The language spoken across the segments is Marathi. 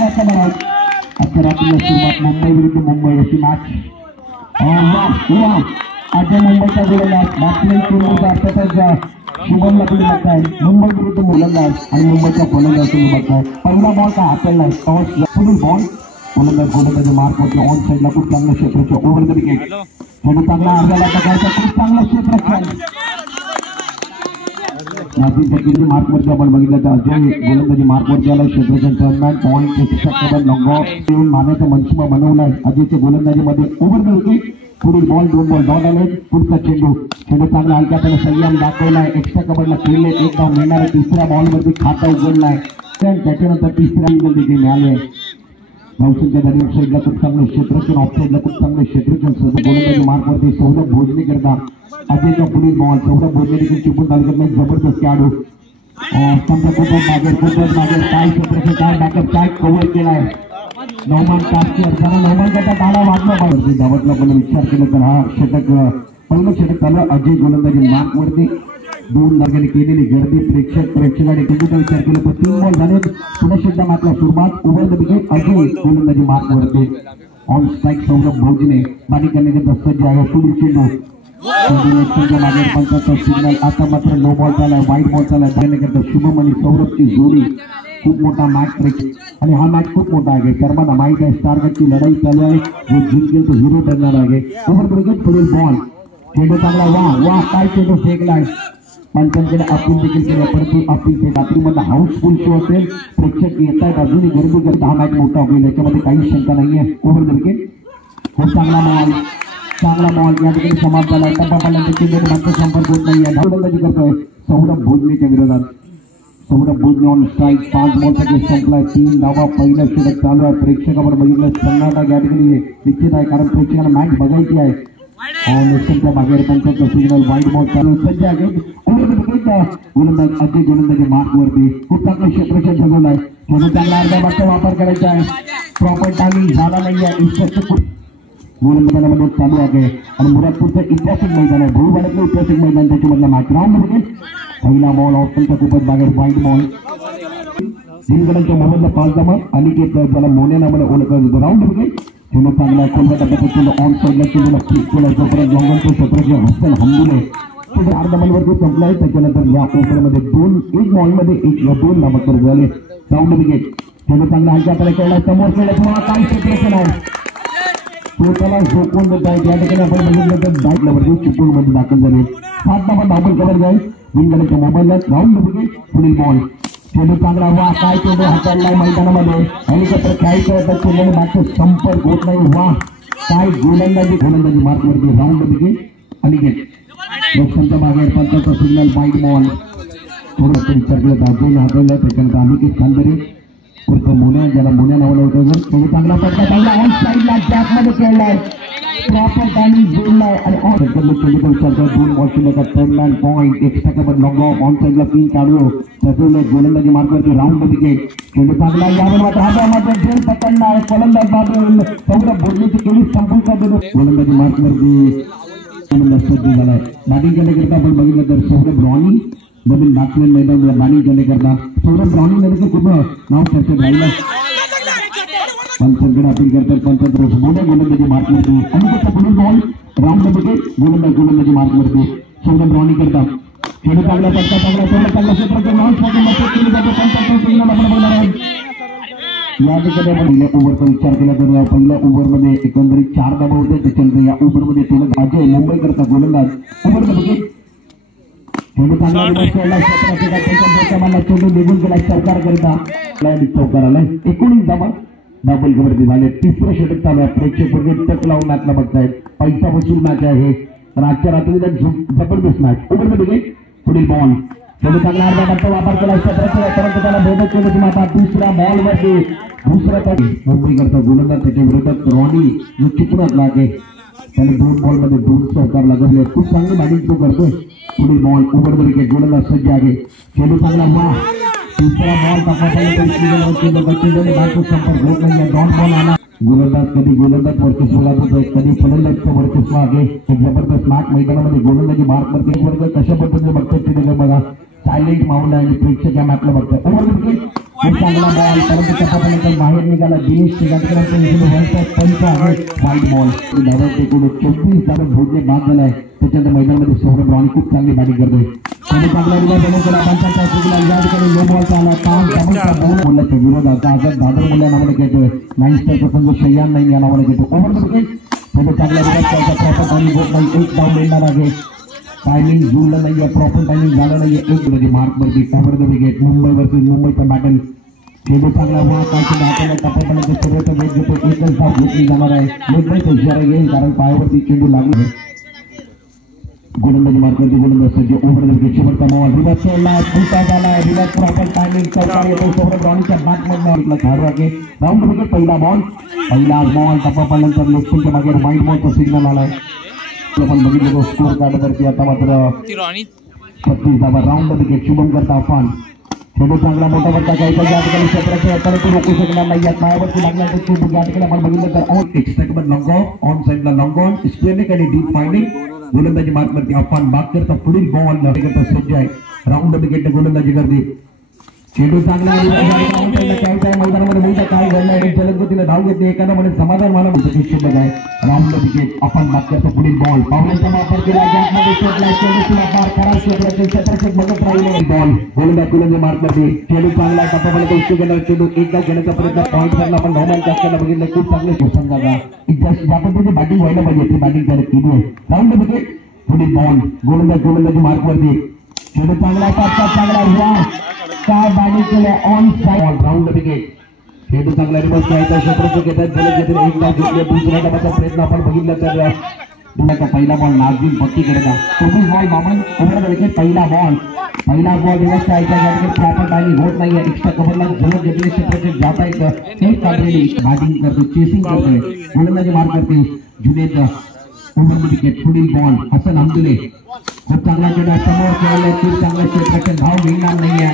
सुरुवात बनावत आता रात्रीला सुरुवात मुंबई विरुद्ध मुंबई अशी मॅच आता मुंबईचा गोलंदाज बॅट्समॅन सुरुवात अर्थातच शुभमला तुम्ही बघताय मुंबई विरुद्ध गोलंदाज आणि मुंबईचा गोलंदाज तुम्ही बघताय पहिला बॉल का हाताला टॉस पुढील बॉल गोलंदाजी मार्क होते ऑन साइडला खूप चांगलं क्षेत्राचं ओव्हर द विकेट चेंडू चांगला अर्ध्याला टाकायचा खूप चांगलं क्षेत्ररक्षण नासिर मार्क वरती आपण बघितलं तर अजय गोलंदाजी मार्क वरती आला क्षेत्ररक्षण टर्नमॅन पॉईंट एक्स्ट्रा लॉंग ऑन मारण्याचा मनसुबा बनवलाय अजयच्या गोलंदाजीमध्ये ओव्हर द विकेट पुढील बॉल 2 बॉल डॉट आले पुढचा चेंडू चांगला हलका त्याला संयम दाखवलाय एक्स्ट्रा कबरला खेळले एक धाव मिळणार तिसऱ्या बॉलवरती खाता उघडलाय त्याच्यानंतर तिसऱ्या विकेट देखील मिळाले नौसेनच्या दरी साईडला खूप चांगलं क्षेत्ररक्षण ऑफ साईडला खूप चांगलं क्षेत्ररक्षण गोलंदाजी मार्कवरती सौरभ भोजने करता अजयचा पुढील बॉल सौरभ भोजने देखील चिपून तालुक्यातला जबरदस्त खेळाडू समजा खूपच मागे काय क्षेत्ररक्षण काय बॅकअप काय कव्हर केलाय नौमान कापकर त्याला नौमानचा डाळा वाढला पाहिजे धावतला पण विचार केला तर हा षटक पहिलं षटक झालं अजय गोलंदाजी मार्कवरती 2 जागेने केलेली गर्दी प्रेक्षकाने कितीचा विचार केला तर 3 बॉल झाले पुन्हा सुद्धा मात्र सुरुवात ओव्हर द विकेट अजय गोलंदाजी मार्कवरती ऑन स्ट्राईक सौरभ भोजने बारी करण्याकरता सज्ज आहे पुढील चेंडू मागे 75 सिग्नल आता मात्र नो बॉल झालाय वाईट बॉल झालाय करण्याकरता शुभम आणि सौरभची जोडी खूप मोठा मॅच आणि हा मॅच खूप मोठा आहे सर्वांना माहित आहे स्टारगटची लढाई चालू आहे जो जिंकेल तो हिरो ठरणार आहे ओव्हर द विकेट पुढील बॉल चेंडू चांगला वा काय चेंडू फेकलाय पंचांकडे अपील देखील केलं परंतु अपील रात्रीमध्ये हाऊसफुल शो असेल प्रेक्षक येत आहेत अजूनही गर्दी करता हा मॅच मोठा होईल याच्यामध्ये काही शंका नाहीये ओव्हर द विकेट खूप चांगला बॉल या ठिकाणी समाप्त झाला टप्पापर्यंत मात्र संपर्क होत नाही गोलंदाजी करतोय सौरभ भोजनेच्या विरोधात सौरभ भोजने ऑन स्ट्राईक 5 बॉलचा गेम संपलाय 3 धावा पहिला षटक चालू आहे प्रेक्षकावर बघितलं कर्नाटक या ठिकाणी निश्चित आहे कारण प्रेक्षकांना मॅच बघायची आहे नेशनच्या बाहेर त्यांचा सिग्नल वाईट बॉल चालू सज्ज आहे गोलंदाज अजय गोलंदाजी मार्कवरती खूप चांगलं क्षेत्ररक्षण जगवलाय म्हणून चांगला अर्ध्या बाटचा वापर करायचा आहे प्रॉपर टायमिंग झाला नाहीये गोलंदाजामध्ये चालू आहे आणि मुरादपूरचं ऐतिहासिक मैदान आहे भोईवाड्यातलं ऐतिहासिक मैदान त्याच्यामधला मॅच राऊंड विकेट पहिला बॉल ऑप्शनचा खूपच बाहेर वाईट बॉल दिनगडांच्या मोबाईलला 5 धावा अनिकेत ज्याला मोन्या नावाने ओळखलं राऊंड विकेट चेंडू चांगला कोलकाता चेंडू ऑन साईडला चेंडूला किक केला जोपर्यंत लॉंगनचं क्षेत्ररक्षण हसन हमदुले चेंडू अर्धा बॉलवरती संपलाय त्याच्यानंतर या ओव्हरमध्ये 1 बॉलमध्ये 2 धावा कर झाले राऊंड विकेट चेंडू चांगला हलक्या त्याला खेळला समोर खेळला तुम्हाला काय क्षेत्ररक्षण आहे त्याला झोपून देत आहे त्या ठिकाणी आपण बघितलं तर डायटवरती चिपळूण मध्ये दाखल झाले 7 धावा धावून कव्हर जाईल दिनगडाच्या मोबाईलला राऊंड विकेट पुढील बॉल चेंडू चांगला वा काय चेंडू हाताळलाय मैदानामध्ये हेलिकॉप्टर खेळायचं होतं चेंडू मागचं संपर्क होत नाही वा काय गोलंदाजी मार्कवरती राऊंड विकेट अनिकेत लोकसंख्या मागे 55 सिग्नल वाईट बॉल थोडं विचार केला तर अजून हाताळलं त्याच्यानंतर अनिकेत खांदरे मोन्या ज्याला मोन्या नावाला होतं चेंडू चांगला पडला चांगला ऑन साईडला गॅपमध्ये खेळलाय प्रॉपर टायमिंग जोडलाय आणि चेंडूचा विचार करत 2 बॉल शिल्लक टर्नमॅन पॉईंट एक्स्ट्रा कबर लॉंग ऑन साईडला 3 काढू त्यातून गोलंदाजी मार्कवरती राऊंड विकेट चेंडू चांगला यावर मात्र हातामध्ये झेल पकडणार फलंदाज बाजूला सौरभ भोजनेची केली संपूर्ण गोलंदाजी मार्कवरती सज्ज झालाय बॅटिंग करण्याकरता आपण बघितलं तर सौरभ रॉनी नवीन बॅट्समॅन मैदान बॅटिंग करण्याकरता सौरभ रॉनी मध्ये खूप नाव चर्चेत राहिलं पंचांकडे अपील करतात पंचायत मोठ्या गोलंदाजी मार्कवरती आणि त्याचा पुढील बॉल राऊंड विकेट गोलंदाजी मार्कवरती सौरभ रॉनी करतात चेंडू चांगला पडता चांगला क्षेत्राचं नाव केली जाते 75 सिग्नल आपण बघणार आहोत या ठिकाणी आपण पहिल्या ओव्हरचा विचार केला तर पहिल्या ओव्हरमध्ये एकंदरीत 4 धावा होते त्याच्यानंतर या ओव्हरमध्ये थोडं अजय मुंबई करता गोलंदाज ओव्हर विकेट चेंडू चांगला चेंडू निघून गेला सरकार करता चौकार आलाय 19 धावा डबल कव्हरती झाले तिसरं षटक चालू आहे प्रेक्षक वगैरे टक लावून मॅचला बघतायत पैसा वसूल मॅच आहे आजच्या रात्रीला जबरदस्त मॅच ओव्हर द विकेट पुढील बॉल चेंडू चांगला अर्धा बाटचा वापर केला परंतु त्याला भेटत चेंडूची माता दुसऱ्या बॉलवरती दुसरा मुंबई करता गोलंदाज त्याच्या विरोधात रॉनी जो चिपणात लागे त्याने 2 बॉलमध्ये 2 सहकार लागले खूप चांगली बॅटिंग तो करतोय पुढील बॉल ओव्हर द विकेट गोलंदाज सज्ज आहे चेंडू चांगला वा तीसरा बॉल संपर्क होत नाही डॉट बॉल आला गोलंदाज कधी गोलंदाज वर्चस्व लागतोय कधी फलंदाजचं वर्चस्व आहे जबरदस्त मॅच मैदानामध्ये गोलंदाजी मार्कवरती वर्ग कशा पद्धतीने बघतात ते बघा सायलेंट माउंड आणि प्रेक्षक या मॅचला बघतात ओव्हर विकेट चांगला बॉल परंतु त्याच्यानंतर बाहेर निघाला दिनेश पंच आहे वाईट बॉल धावत एकूण 24 धावा भोगणे बाद झालाय त्याच्यानंतर मैदानामध्ये सौरभ राणी खूप चांगली बॅटिंग करतोय आणि चांगला विरोध केला या ठिकाणी लो बॉलचा आला मुलाच्या विरोधात आझाद दादर मुला नावाने घेतोय 9 स्टारचा संघ शय्यान नाही या नावाने घेतो ओव्हर विकेट त्याने चांगला विरोध करायचा प्रॉपर टायमिंग होत नाही एक डाऊन मिळणार आहे टायमिंग जुळलं नाहीये प्रॉपर टायमिंग झालं नाहीये एक मध्ये मार्कवरती over the wicket Mumbai versus मुंबईचा बॅटल खेळू चांगला हुआ काय हाताला टप्प्यापर्यंत सर्वचा वेग घेतो एकच धाव घेतली जाणार आहे मुंबईच हुशार येईल कारण पायावरती चेंडू लागला गोलंदाजी मार्कवरती गोलंदाज सज्ज ओव्हर द विकेट शेवटचा बॉल रिवर्स सोडला उलटा झाला रिवर्स प्रॉपर टायमिंग चौकार येतो सौरभ राणीच्या बॅटमधला खेळाडू आहे राऊंड विकेट पहिला बॉल टप्प्यापर्यंत लोकसंख्या मागे वाईट बॉलचा सिग्नल आलाय आपण बघितलं स्कोर कार्डवरती आता मात्र 36 धावा राऊंड विकेट शुभम करता अफान खेळू चांगला मोठा पट्टा घ्यायचा या ठिकाणी क्षेत्राच्या आता तो रोखू शकणार नाही या पायावरती लागला तर चेंडू या ठिकाणी आपण बघितलं तर ऑन एक्स्ट्राक्टमध्ये लॉंग ऑन साईडला लॉंग ऑन स्क्वेअरनेक आणि डीप फाइंडिंग गोलंदाजी मार्कवरती अफान बाग करता पुढील बॉल करता सज्ज आहे राऊंड विकेट गोलंदाजी करते चेंडू चांगला मैदानामध्ये मोठा काय घडलाय जलदगतीने धाव घेतली एखादा मध्ये समाधान मला शिल्लक आहे राऊंड विकेट आपण मागच्या पुढील बॉल पावलांचा वापर केला गॅपमध्ये शोधला चेंडूला पार करा क्षेत्राचे बघत राहिले बॉल गोलंदाजी मार्कवरती चेंडू चांगला टप्प्यापर्यंत उच्च गेला चेंडू एकदा घेण्याचा प्रयत्न पॉईंट करला आपण धावमान कष्टाला बघितलं खूप चांगले संघाचा ज्या पद्धतीने बॅटिंग व्हायला पाहिजे ती बॅटिंग त्याने केली आहे राऊंड विकेट पुढील बॉल गोलंदाजी मार्कवरती चेंडू चांगला चांगला हुआ काय बॅटिंग केलं ऑन साइड राऊंड विकेट चेंडू चांगला रिवर्स करायचा क्षेत्राचे घेतात जलद घेतले एक डाव घेतले दुसऱ्या डावाचा प्रयत्न आपण बघितलं तर पुण्याचा पहिला बॉल नाझीम पट्टी करता चोवीस ball Maman over the wicket पहिला बॉल रिवर्स करायचा या प्रॉपर टायमिंग होत नाहीये एक्स्ट्रा कव्हरला जलद घेतले क्षेत्राचे जाता येतं एक काढलेली बॅटिंग करतो चेसिंग करतोय गोलंदाजी मार्क करते जुनेद ओव्हर द विकेट पुढील बॉल हसन अब्दुले खूप चांगला चेंडू समोर खेळले खूप चांगल्या क्षेत्राचे धाव मिळणार नाहीये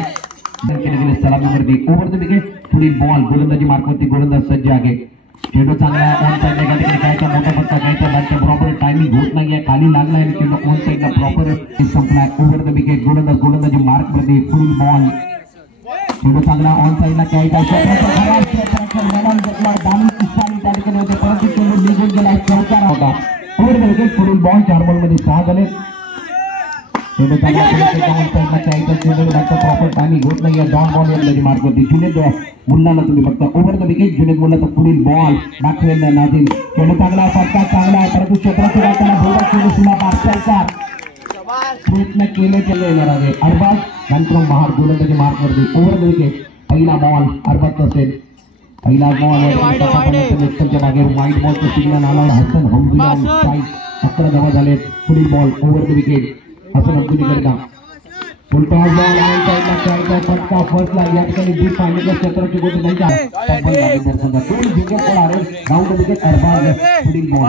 सलामीवरती ओव्हर द विकेट पुढील बॉल गोलंदाजी मार्कवरती गोलंदाज सज्ज आहे चेंडू चांगला ऑन साइडला एका ठिकाणी घ्यायचा मोठा पट्टा घ्यायचा बॅटचा प्रॉपर टायमिंग होत नाहीये खाली लागलाय आणि चेंडू ऑन साइडला प्रॉपर संपलाय ओव्हर द विकेट गोलंदाजी मार्कवरती पुढील बॉल चेंडू चांगला ऑन साइडला घ्यायचा त्या ठिकाणी होते परंतु चेंडू निघून गेला चौकार होता ओव्हर द विकेट पुढील बॉल 4 बॉलमध्ये 6 झाले चेंडू प्रॉपर टायमिंग होत नाही डॉन बॉल गोलंदाजी मार्कवरती जुनेद मुल्लाला तुम्ही बघता ओव्हर द विकेट जुनेद मुल्लाचा पुढील बॉल बॅट्समॅन नाझीम चेंडू चांगला फटका चांगला आहे परंतु क्षेत्राच्या गाठाला भोगा चेंडू सुला पाठचाल प्रयत्न केले येणार आहे अरबाज नंतर महार गोलंदाजी मार्कवरती ओव्हर द विकेट पहिला बॉल अरबाज असेल पहिला बॉल मागे वाईट बॉलचा सिग्नल आला हसन हमदुल्ला 11 धावा झाले पुढील ball over the wicket Hasan अब्दुल्ली करता उलटा बॉल साइडला फटका फर्स्टला या ठिकाणी डीप फाइंडिंगच्या क्षेत्राची गोष्ट त्यांच्या दोन विकेट पडाले राऊंड विकेट अरबाज पुढील बॉल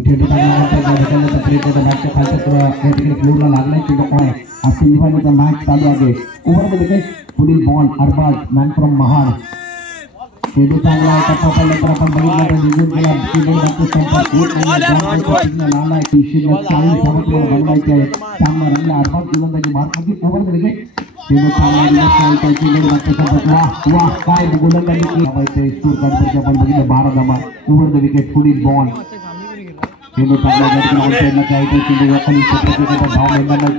चेंडू बॅटच्या खालच्या फ्लोरला लागलाय चेंडू आहे आज निवडणुकीचा मॅच चालू आहे ओव्हर द विकेट पुढील ball Arbaz man from Mahad चेंडू चांगला आहे टप्प्यापर्यंत आपण बघितलं तर निघून गेला बनवायचे आहे सामना रंगला अरबाज गोलंदाजी मार्कवरती ओव्हर द विकेट चेंडू चांगला वा काय गोलंदाजी स्कोर कार्डवरती आपण बघितलं 12 धावा ओव्हर द विकेट पुढील बॉल चेंडू चांगला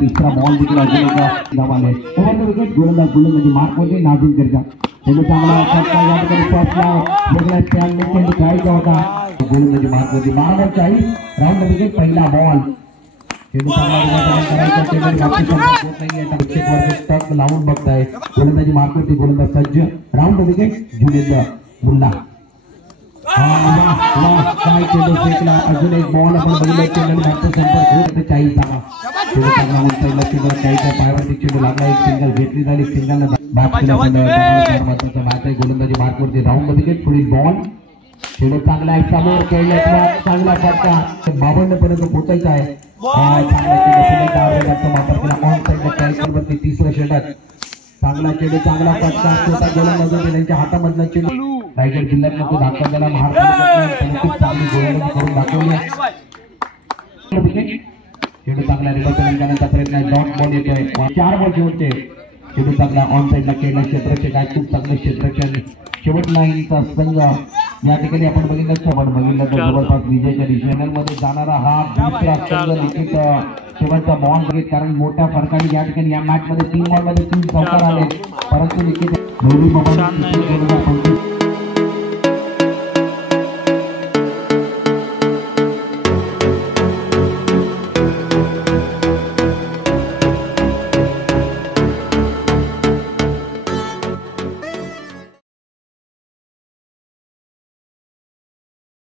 तिसरा बॉल देखील अजून एका धावाने ओव्हर द विकेट गोलंदाजी मार्कवरती नाझीम करता चेंडू चांगला फटका या ठिकाणी टॉपला वेगळ्या स्टँडने चेंडू खेळायचा होता गोलंदाजी मार्कवरती 12 राऊंड विकेट पहिला बॉल चेंडू चांगला लावून बघताय गोलंदाजी मार्कवरती गोलंदाज सज्ज राऊंड विकेट जुनेद मुल्ला काय चेंडू फेकला अजून एक बॉल आपण बघितलं चेंडू बॅटचा संपर्क होत 40 धावा चेंडू चांगला उंचाईला चेंडू 40च्या पायावरती चेंडू लागला एक सिंगल घेतली झाली सिंगल महत्वाचा मॅच आहे गोलंदाजी मार्कवरती राऊंड विकेट पुढील बॉल चेंडू चांगला आहे समोर खेळण्याचा चांगला फटका 52 पर्यंत पोहोचायचा आहे वापर केला ऑन साइडला तिसऱ्या षटक चांगला चेंडू चांगला फटका गोलंदाजी त्यांच्या हातामधला चेंडू रायगड जिल्ह्यात तो दाखवलेला महाराष्ट्र खूप चांगली गोलंदाजी करून दाखवली चेंडू चांगला रिवर्स करण्याचा प्रयत्न डॉट बॉल येतोय 4 बॉल शेवटचे शेवटी चांगला ऑन साईडला खेळला क्षेत्ररक्षक आहे, खूप चांगलं क्षेत्ररक्षण. शेवट लाईनचा संघ या ठिकाणी आपण बघितलं तर जवळपास विजयाच्या दिशेमध्ये जाणारा हा दुसरा संघ निश्चित शेवटचा बॉल बघित, कारण मोठ्या फरकाने या ठिकाणी या मॅच मध्ये 3 बॉल मध्ये 3 चौकार आले, परंतु निश्चित